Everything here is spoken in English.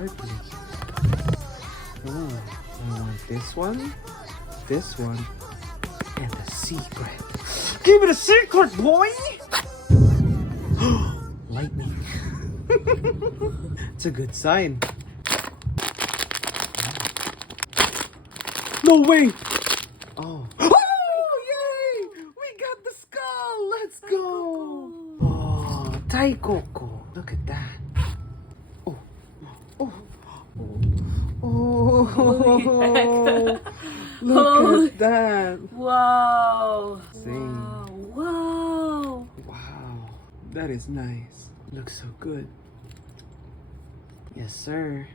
hardly. Oh, I want this one, and the secret. Give me the secret, boy! Lightning. It's a good sign. No way! Oh. Oh, yay! We got the skull! Let's go! Oh, Tai Coco. Look at that. Oh. Oh. Oh. Holy Look at that. Wow. Same. Wow. Wow. That is nice. Looks so good. Yes, sir.